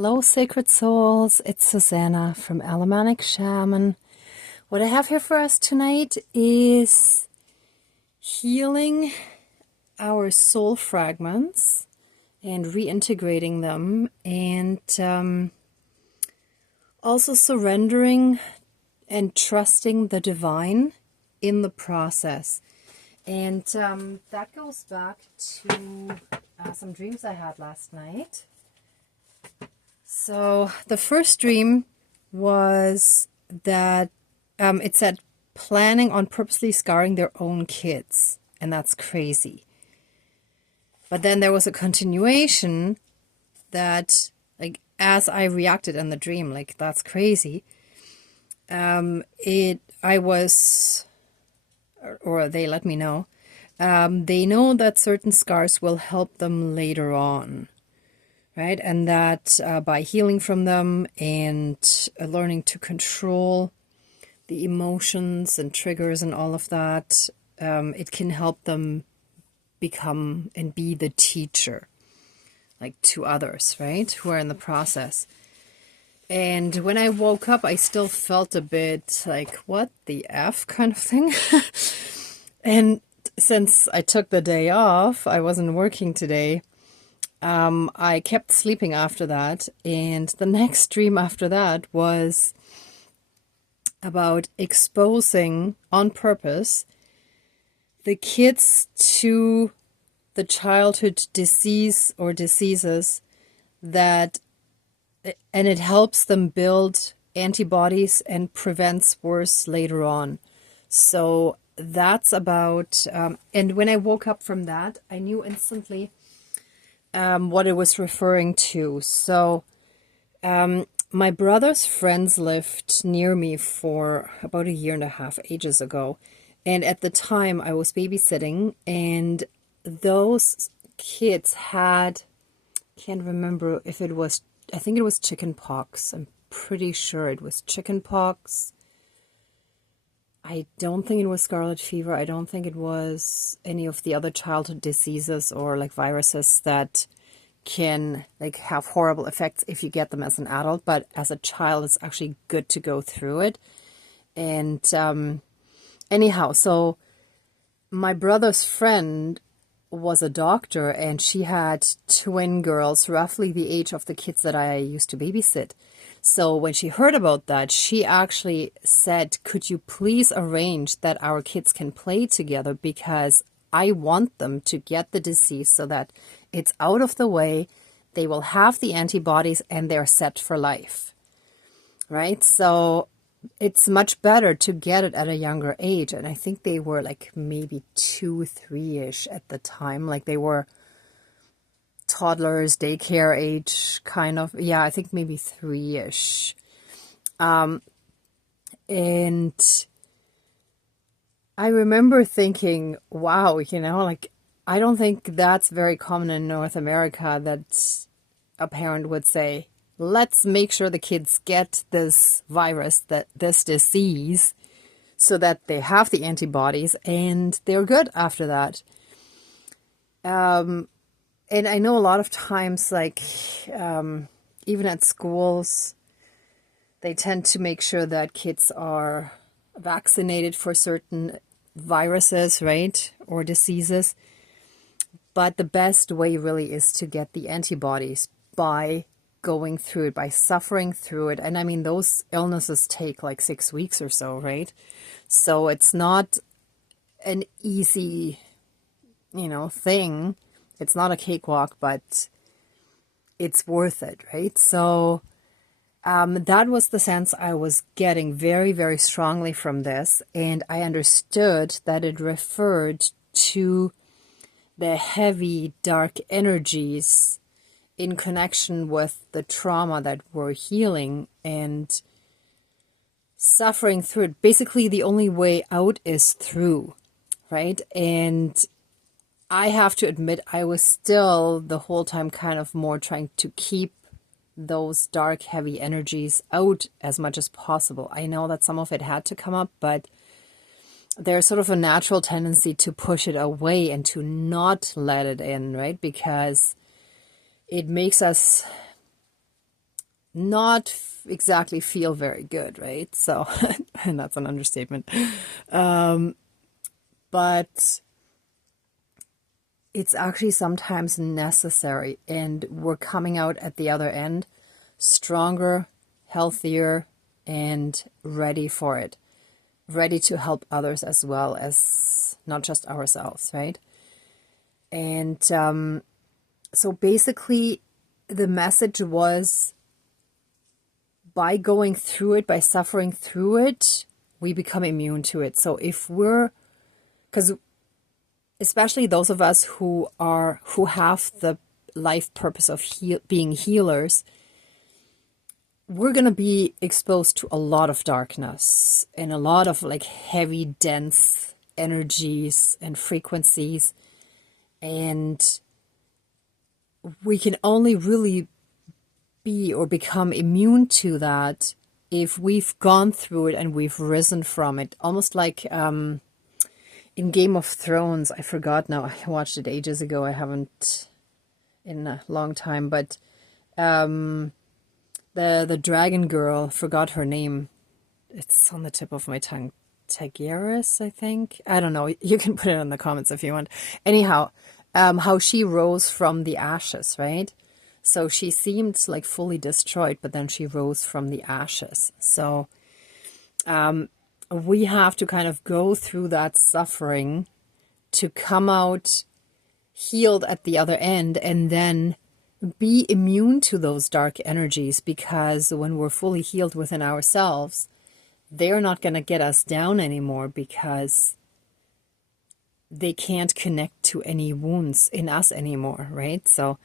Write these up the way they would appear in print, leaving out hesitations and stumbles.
Hello, sacred souls. It's Susanna from Alamanic Shaman. What I have here for us tonight is healing our soul fragments and reintegrating them, and also surrendering and trusting the divine in the process. And that goes back to some dreams I had last night. So the first dream was that it said planning on purposely scarring their own kids, and that's crazy. But then there was a continuation that, like, as I reacted in the dream, like, that's crazy. I was, or they let me know, they know that certain scars will help them later on. Right, and that by healing from them and learning to control the emotions and triggers and all of that, it can help them become and be the teacher, like to others, right, who are in the process. And when I woke up, I still felt a bit like, what the F kind of thing. And since I took the day off, I wasn't working today. I kept sleeping after that, and the next dream after that was about exposing on purpose the kids to the childhood disease or diseases and it helps them build antibodies and prevents worse later on. So that's about, and when I woke up from that, I knew instantly what it was referring to. So my brother's friends lived near me for about 1.5 years, ages ago. And at the time I was babysitting, and those kids had, can't remember if it was, I think it was chicken pox. I'm pretty sure it was chicken pox. I don't think it was scarlet fever. I don't think it was any of the other childhood diseases or like viruses that can like have horrible effects if you get them as an adult, but as a child it's actually good to go through it. And anyhow, so my brother's friend was a doctor, and she had twin girls roughly the age of the kids that I used to babysit. So when she heard about that, she actually said, could you please arrange that our kids can play together, because I want them to get the disease so that it's out of the way, they will have the antibodies, and they're set for life, right? So it's much better to get it at a younger age. And I think they were like maybe 2, 3-ish at the time. Like they were toddlers, daycare age kind of. Yeah, I think maybe 3-ish. And I remember thinking, wow, like I don't think that's very common in North America that a parent would say, let's make sure the kids get this virus, this disease, so that they have the antibodies and they're good after that. And I know a lot of times, like even at schools, they tend to make sure that kids are vaccinated for certain viruses, right, or diseases. But the best way really is to get the antibodies by going through it, by suffering through it. And I mean, those illnesses take like 6 weeks or so, right? So it's not an easy, thing. It's not a cakewalk, but it's worth it, right? So that was the sense I was getting very, very strongly from this. And I understood that it referred to the heavy, dark energies in connection with the trauma that we're healing and suffering through it. Basically, the only way out is through, right? And I have to admit, I was still the whole time kind of more trying to keep those dark, heavy energies out as much as possible. I know that some of it had to come up, but there's sort of a natural tendency to push it away and to not let it in, right? Because it makes us not exactly feel very good, right? So, and that's an understatement. But it's actually sometimes necessary, and we're coming out at the other end stronger, healthier, and ready for it. Ready to help others as well as not just ourselves, right? And so basically, the message was, by going through it, by suffering through it, we become immune to it. So if we're, because especially those of us who have the life purpose of being healers, we're going to be exposed to a lot of darkness and a lot of like heavy, dense energies and frequencies. And we can only really be or become immune to that if we've gone through it and we've risen from it. Almost like in Game of Thrones, I forgot now, I watched it ages ago, I haven't in a long time, but the dragon girl, forgot her name, it's on the tip of my tongue, Tageris, I think, I don't know, you can put it in the comments if you want. Anyhow, how she rose from the ashes, right? So she seemed like fully destroyed, but then she rose from the ashes. So we have to kind of go through that suffering to come out healed at the other end, and then be immune to those dark energies, because when we're fully healed within ourselves, they're not going to get us down anymore, because they can't connect to any wounds in us anymore, right? So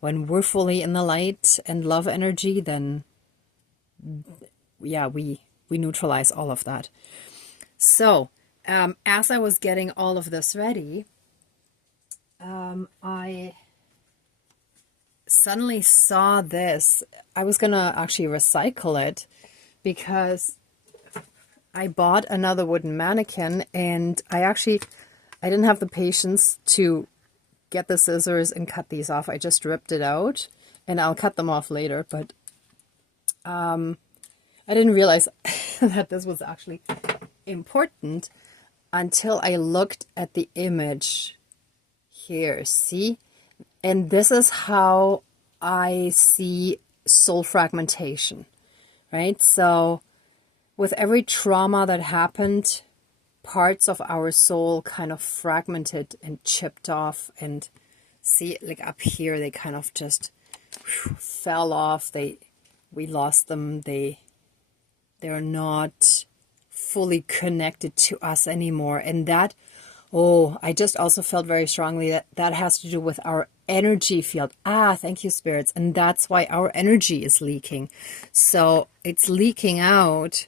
when we're fully in the light and love energy, then yeah, we neutralize all of that. So as I was getting all of this ready, I suddenly saw this. I was gonna actually recycle it because I bought another wooden mannequin, and I didn't have the patience to get the scissors and cut these off. I just ripped it out, and I'll cut them off later, but I didn't realize that this was actually important until I looked at the image here. See? And this is how I see soul fragmentation, right? So with every trauma that happened, parts of our soul kind of fragmented and chipped off, and see, like up here, they kind of just fell off. We lost them. They're not fully connected to us anymore. And that, I just also felt very strongly that that has to do with our energy field. Thank you, spirits. And that's why our energy is leaking. So it's leaking out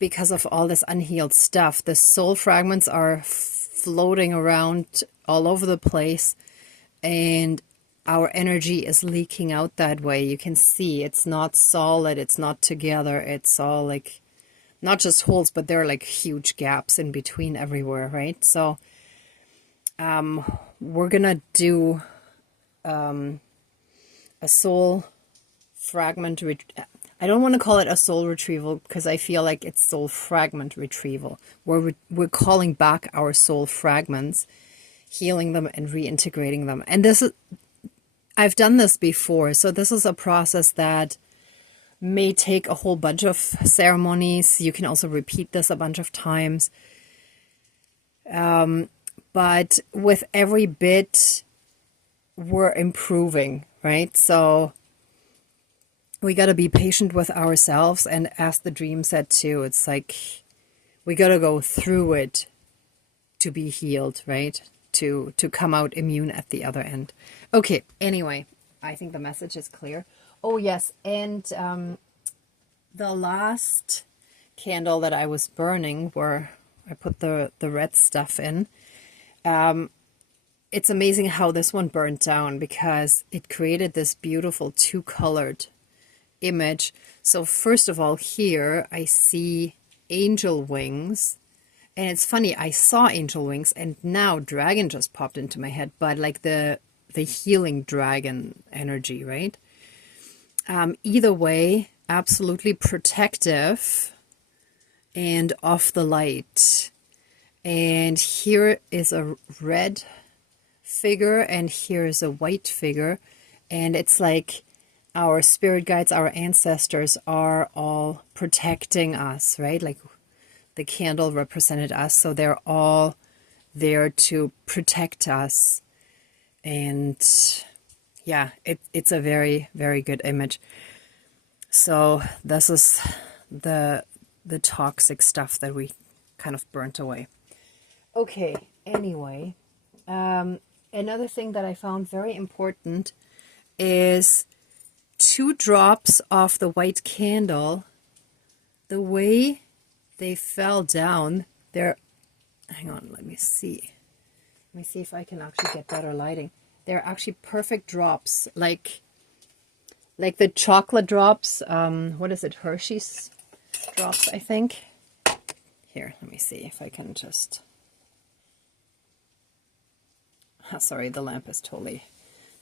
because of all this unhealed stuff. The soul fragments are floating around all over the place, and our energy is leaking out that way. You can see it's not solid, it's not together, it's all like, not just holes, but there are like huge gaps in between everywhere, right? So we're gonna do a soul fragment, I don't want to call it a soul retrieval, because I feel like it's soul fragment retrieval, where we're calling back our soul fragments, healing them and reintegrating them. And this is, I've done this before, so this is a process that may take a whole bunch of ceremonies. You can also repeat this a bunch of times. But with every bit, we're improving, right? So we got to be patient with ourselves. And as the dream said too, it's like we got to go through it to be healed, right? To come out immune at the other end. Okay, anyway, I think the message is clear. Oh, yes, and the last candle that I was burning, where I put the red stuff in, it's amazing how this one burned down, because it created this beautiful two-colored image. So first of all, here I see angel wings. And it's funny, I saw angel wings, and now dragon just popped into my head, but like the healing dragon energy, right? Either way, absolutely protective and off the light. And here is a red figure and here is a white figure. And it's like our spirit guides, our ancestors are all protecting us, right? Like the candle represented us. So they're all there to protect us. And yeah, it's a very, very good image. So this is the toxic stuff that we kind of burnt away. Okay, anyway, another thing that I found very important is 2 drops of the white candle. The way they fell down, they're, hang on, let me see. Let me see if I can actually get better lighting. They're actually perfect drops, like the chocolate drops. What is it? Hershey's drops, I think. Here, let me see if I can just... Sorry, the lamp is totally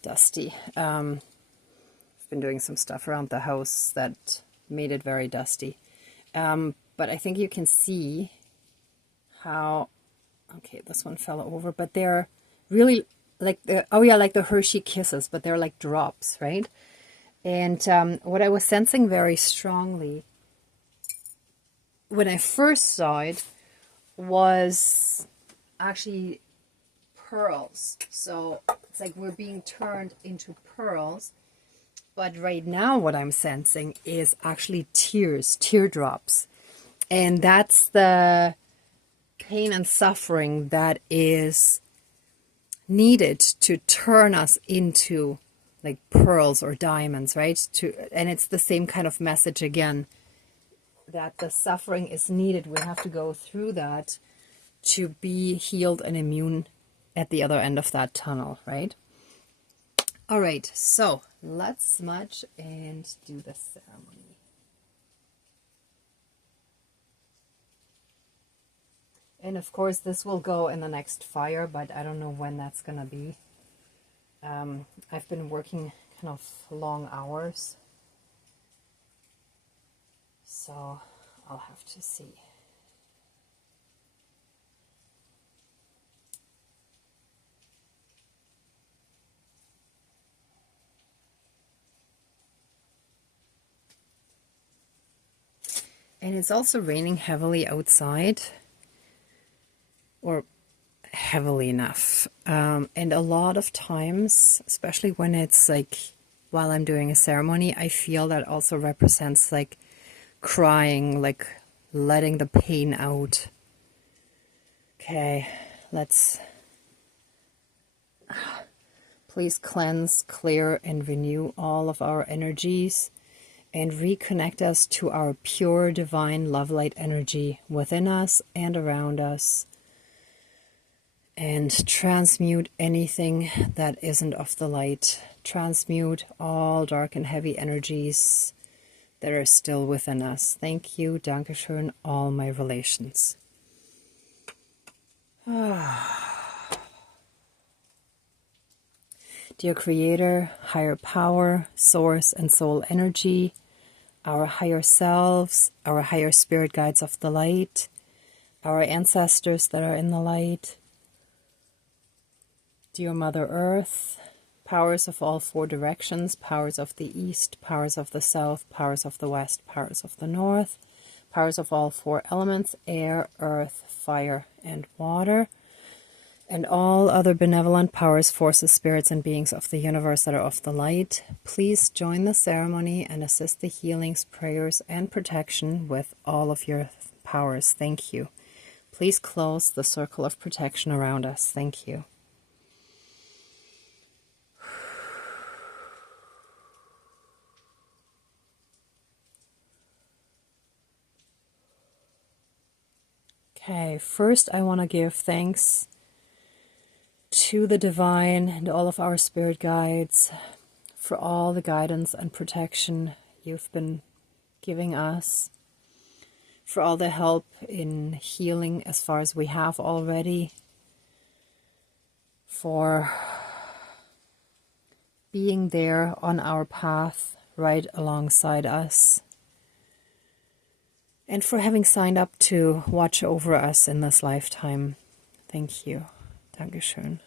dusty. I've been doing some stuff around the house that made it very dusty. But I think you can see how... Okay, this one fell over, but they're really like the, oh yeah, like the Hershey Kisses, but they're like drops, right? And what I was sensing very strongly when I first saw it was actually pearls. So it's like we're being turned into pearls. But right now what I'm sensing is actually teardrops. And that's the pain and suffering that is needed to turn us into like pearls or diamonds, right? And it's the same kind of message again, that the suffering is needed. We have to go through that to be healed and immune at the other end of that tunnel, right? All right, so let's smudge and do the ceremony. And of course, this will go in the next fire, but I don't know when that's gonna be. I've been working kind of long hours, so I'll have to see. And it's also raining heavily outside, or heavily enough. And a lot of times, especially when it's like while I'm doing a ceremony, I feel that also represents like crying, like letting the pain out. Okay, let's please cleanse, clear, and renew all of our energies and reconnect us to our pure divine love light energy within us and around us. And transmute anything that isn't of the light. Transmute all dark and heavy energies that are still within us. Thank you, Dankeschön, all my relations. Dear Creator, higher power, source, and soul energy, our higher selves, our higher spirit guides of the light, our ancestors that are in the light, dear Mother Earth, powers of all 4 directions, powers of the east, powers of the south, powers of the west, powers of the north, powers of all 4 elements, air, earth, fire, and water, and all other benevolent powers, forces, spirits, and beings of the universe that are of the light, please join the ceremony and assist the healings, prayers, and protection with all of your powers. Thank you. Please close the circle of protection around us. Thank you. Okay, first I want to give thanks to the divine and all of our spirit guides for all the guidance and protection you've been giving us, for all the help in healing as far as we have already, for being there on our path right alongside us, and for having signed up to watch over us in this lifetime. Thank you. Dankeschön.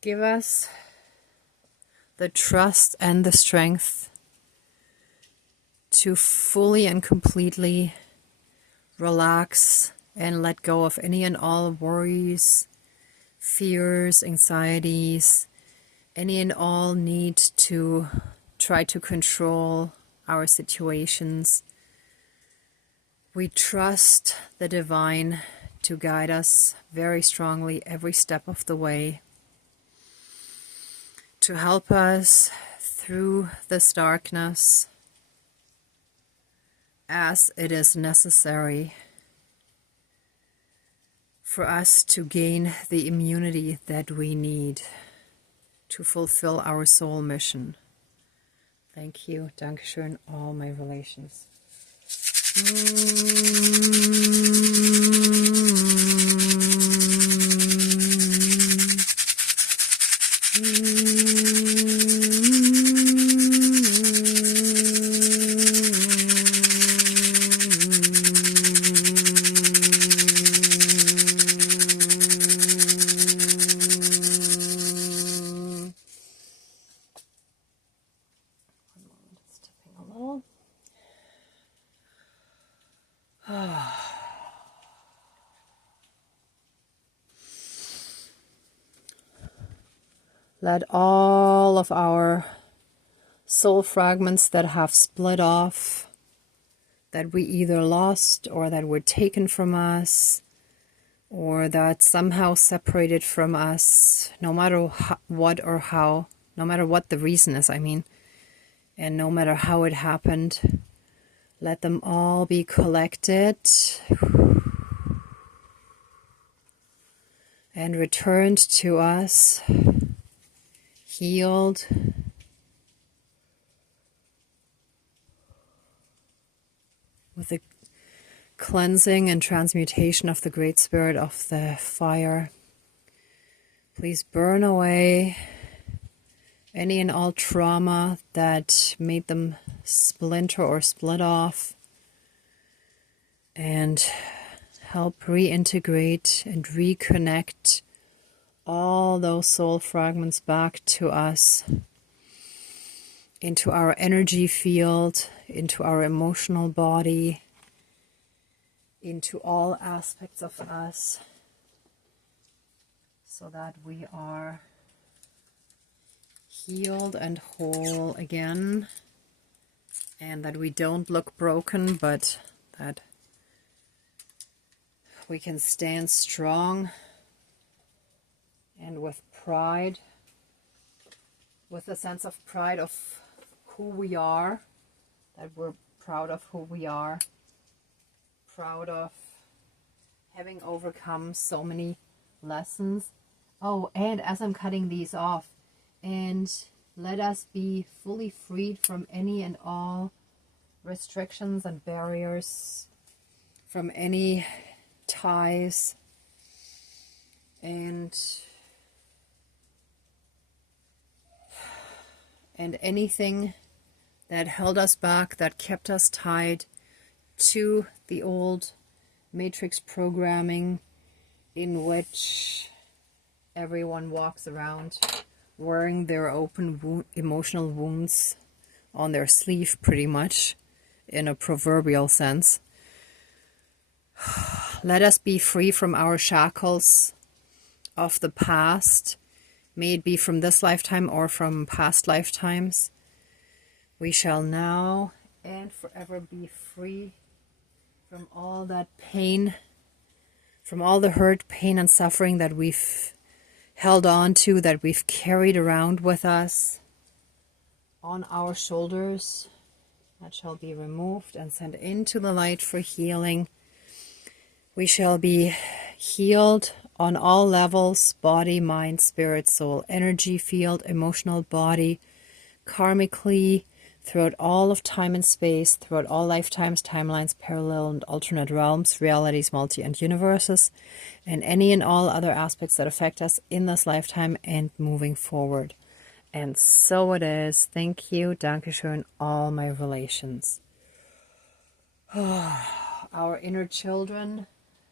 Give us the trust and the strength to fully and completely relax and let go of any and all worries, fears, anxieties, any and all need to try to control our situations. We trust the divine to guide us very strongly every step of the way, to help us through this darkness as it is necessary for us to gain the immunity that we need to fulfill our soul mission. Thank you. Dankeschön, all my relations. Let all of our soul fragments that have split off, that we either lost or that were taken from us, or that somehow separated from us, no matter what or how, no matter what the reason is, I mean, and no matter how it happened, let them all be collected and returned to us, healed, with the cleansing and transmutation of the Great Spirit of the fire. Please burn away any and all trauma that made them splinter or split off, and help reintegrate and reconnect all those soul fragments back to us, into our energy field, into our emotional body, into all aspects of us, so that we are healed and whole again, and that we don't look broken, but that we can stand strong and with pride, with a sense of pride of who we are, that we're proud of who we are, proud of having overcome so many lessons. Oh, and as I'm cutting these off, and let us be fully freed from any and all restrictions and barriers, from any ties and anything that held us back, that kept us tied to the old matrix programming, in which everyone walks around wearing their open emotional wounds on their sleeve, pretty much, in a proverbial sense. Let us be free from our shackles of the past, may it be from this lifetime or from past lifetimes. We shall now and forever be free from all that pain, from all the hurt, pain, and suffering that we've held on to, that we've carried around with us on our shoulders. That shall be removed and sent into the light for healing. We shall be healed on all levels: body, mind, spirit, soul, energy field, emotional body, karmically, throughout all of time and space, throughout all lifetimes, timelines, parallel and alternate realms, realities, multi and universes, and any and all other aspects that affect us in this lifetime and moving forward. And so it is. Thank you. Dankeschön, all my relations. Our inner children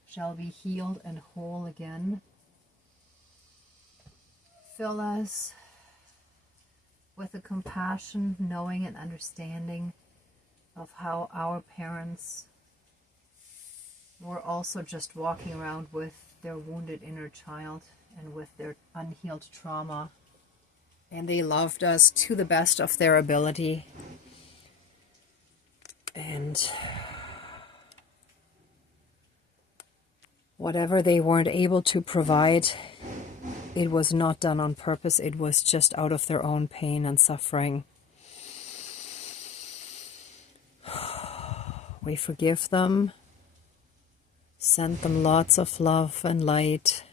shall be healed and whole again. Fill us with a compassion, knowing and understanding of how our parents were also just walking around with their wounded inner child and with their unhealed trauma. And they loved us to the best of their ability. And whatever they weren't able to provide, it was not done on purpose. It was just out of their own pain and suffering. We forgive them. Send them lots of love and light.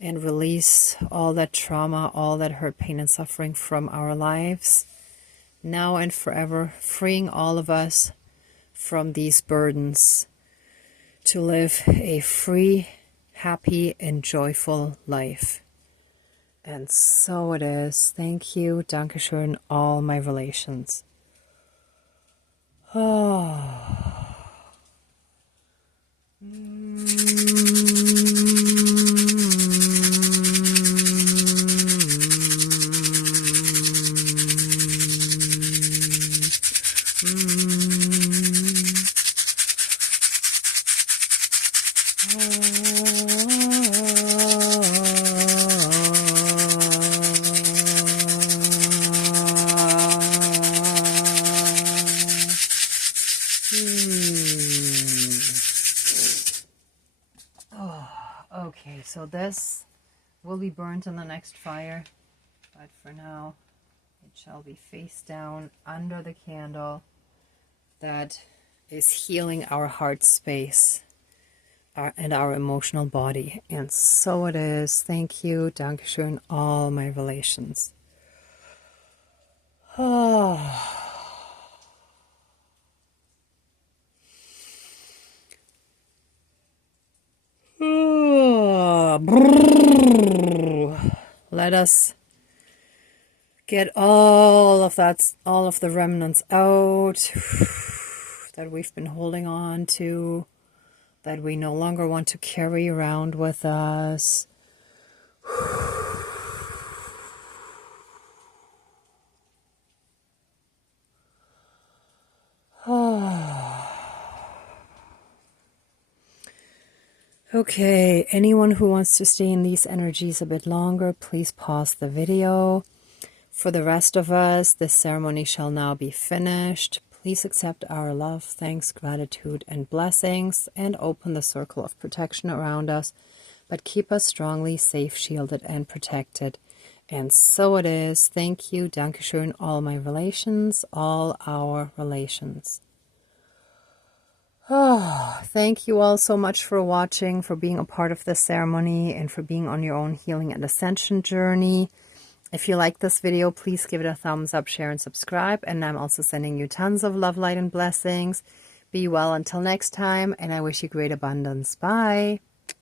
And release all that trauma, all that hurt, pain, and suffering from our lives. Now and forever, freeing all of us from these burdens to live a free, happy, and joyful life. And so it is. Thank you. Dankeschön, all my relations. Oh. Okay, so this will be burnt in the next fire, but for now it shall be face down under the candle that is healing our heart space and our emotional body. And so it is. Thank you. Dankeschön, all my relations. Oh. Let us get all of the remnants out that we've been holding on to, that we no longer want to carry around with us. Okay, anyone who wants to stay in these energies a bit longer, please pause the video. For the rest of us, this ceremony shall now be finished. Please accept our love, thanks, gratitude, and blessings, and open the circle of protection around us, but keep us strongly safe, shielded, and protected. And so it is. Thank you. Dankeschön, all my relations, all our relations. Oh, thank you all so much for watching, for being a part of this ceremony, and for being on your own healing and ascension journey. If you like this video, please give it a thumbs up, share, and subscribe. And I'm also sending you tons of love, light, and blessings. Be well until next time, and I wish you great abundance. Bye.